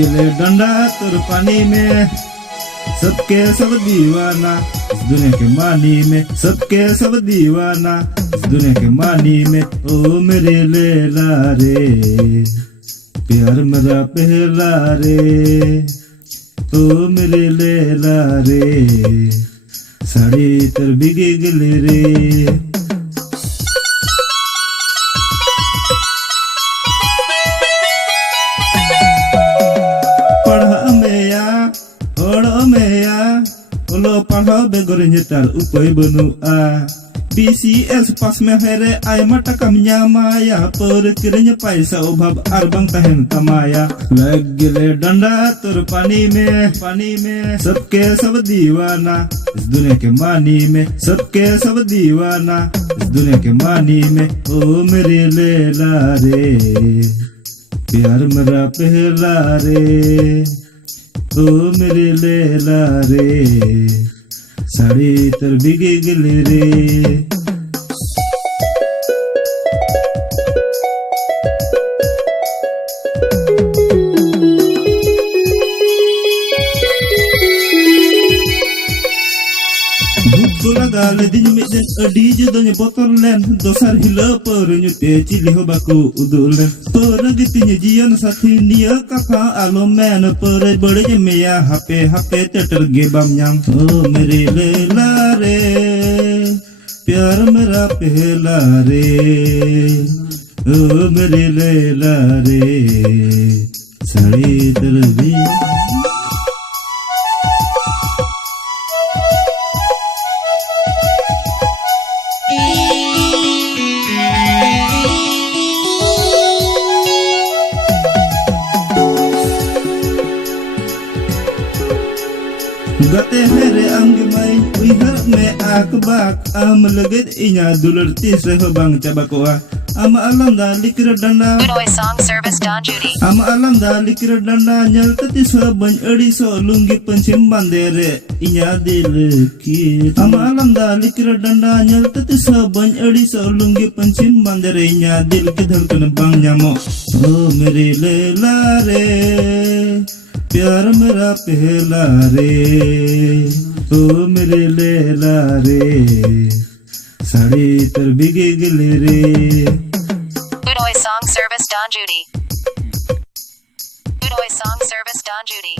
गिले डंडा तुर पानी में, सबके सब दीवाना इस दुनिया के मानी में, सबके सब दीवाना इस दुनिया के मानी में। ओ मेरे लैला रे, प्यार मेरा पहला रे, ओ मेरे लैला रे, साड़ी तर बिगे गले रे। Olo pahal begor nyetar ukoy benua BCS pas mehere ay mata kamnya maya per kiranya paisa obhab arbang tahen tamaya lagile danda tur pani में सबके सब दीवाना इस दुनिया के मानी में, सबके सब दीवाना इस दुनिया के मानी में। ओ मेरे लैला रे, प्यार मेरा पहला रे, ओ मेरे लैला रे, साड़ी तर बिगे गले रे। Gagal din meden adij donya botol len dosar hila pornyo te chili ho baku udulen por gitinya jian sathi niya kaka alo men por bade meya hape teter ge bam nyam। ओ मेरे लैला रे, प्यार मेरा पहला रे, ओ मेरे लैला रे, साड़ी तर भी। गते हेरे अंग mai उइहर में आक बाक am लगत इnya दुलर तीस हो bang cabakoa am alam da likir danda Udoy song service Don Judy am alam da likir danda nyal tati so ban adi so lungi pensim bandere inya dil ki am alam da likir danda nyal tati so ban adi so lungi pensim bandere inya dil ki dhalkan bang nyamo। ओ मेरे लैला रे, प्यार मेरा पहला रे, ओ मेरे लैला रे, साड़ी तर बिगे गले रे। Udoy song service Don Judy Udoy song service Don Judy